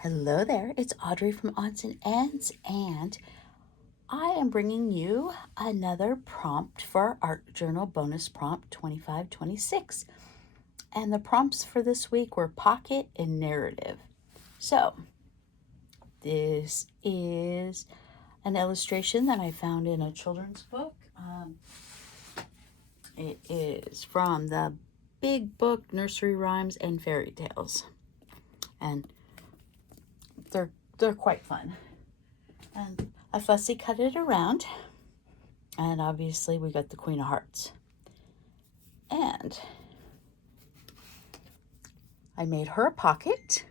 Hello there, it's Audrey from Odds and Ends, and I am bringing you another prompt for our Art Journal bonus prompt 2526. And the prompts for this week were pocket and narrative. So, this is an illustration that I found in a children's book. It is from the Big Book Nursery Rhymes and Fairy Tales. And they're quite fun. And I fussy cut it around, and obviously we got the Queen of Hearts. And I made her a pocket,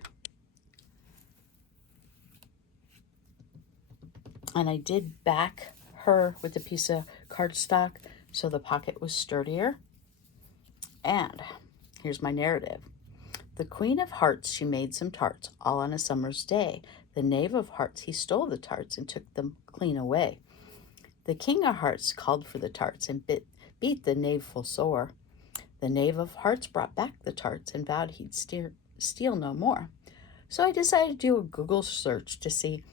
and I did back her with a piece of cardstock so the pocket was sturdier. And here's my narrative. The Queen of Hearts, she made some tarts, all on a summer's day. The Knave of Hearts, he stole the tarts and took them clean away. The King of Hearts called for the tarts and beat the knave full sore. The Knave of Hearts brought back the tarts and vowed he'd steal no more. So I decided to do a Google search to see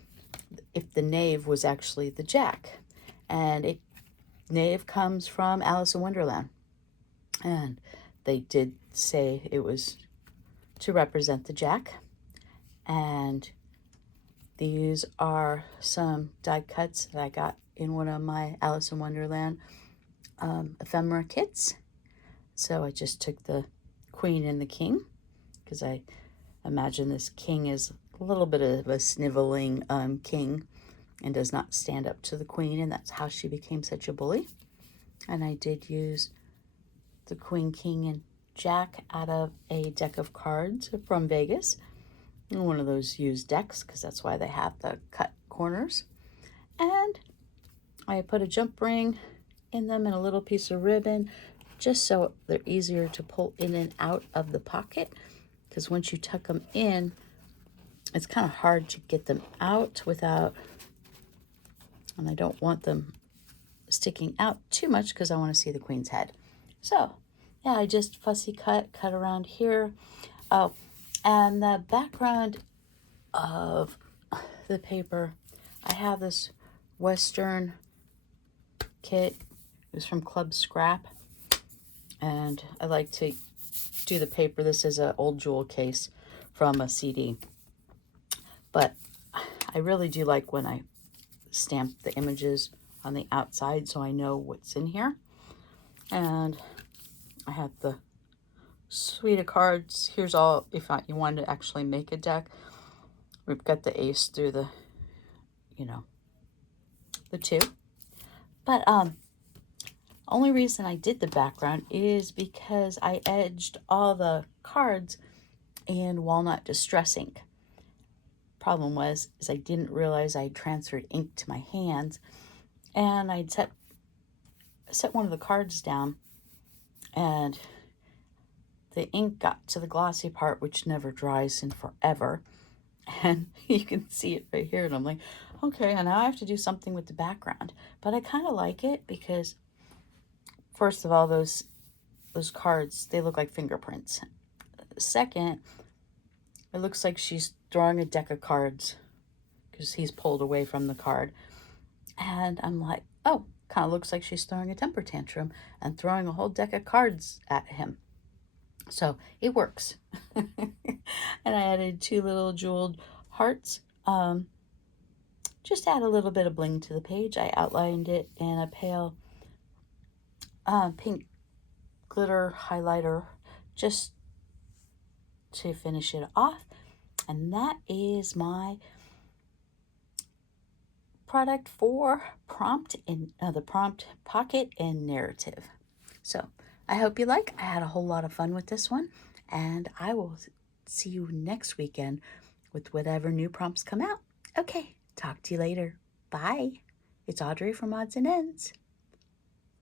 if the knave was actually the jack. And knave comes from Alice in Wonderland. And they did say it was to represent the jack. And these are some die cuts that I got in one of my Alice in Wonderland ephemera kits. So I just took the Queen and the King, because I imagine this king is a little bit of a sniveling king and does not stand up to the Queen, and that's how she became such a bully. And I did use the Queen, King, and Jack out of a deck of cards from Vegas. One of those used decks, because that's why they have the cut corners. And I put a jump ring in them and a little piece of ribbon, just so they're easier to pull in and out of the pocket, because once you tuck them in, it's kind of hard to get them out without, and I don't want them sticking out too much because I want to see the Queen's head. So yeah, I just fussy cut around here. Oh, and the background of the paper, I have this Western kit. It was from Club Scrap, and I like to do the paper. This is an old jewel case from a CD, but I really do like when I stamp the images on the outside so I know what's in here. And I have the suite of cards. Here's all, if you wanted to actually make a deck. We've got the ace through the, the two. But only reason I did the background is because I edged all the cards in walnut distress ink. Problem is I didn't realize I transferred ink to my hands, and I'd set one of the cards down, and the ink got to the glossy part, which never dries in forever. And you can see it right here, and I'm like, okay, and now I have to do something with the background. But I kind of like it because, first of all, those cards, they look like fingerprints. Second, it looks like she's drawing a deck of cards because he's pulled away from the card. And I'm like, oh, kind of looks like she's throwing a temper tantrum and throwing a whole deck of cards at him. So it works. And I added two little jeweled hearts. Just add a little bit of bling to the page. I outlined it in a pale pink glitter highlighter just to finish it off. And that is my product for prompt in the prompt pocket and narrative. So I hope you like. I had a whole lot of fun with this one, and I will see you next weekend with whatever new prompts come out. Okay, talk to you later. Bye. It's Audrey from Odds and Ends.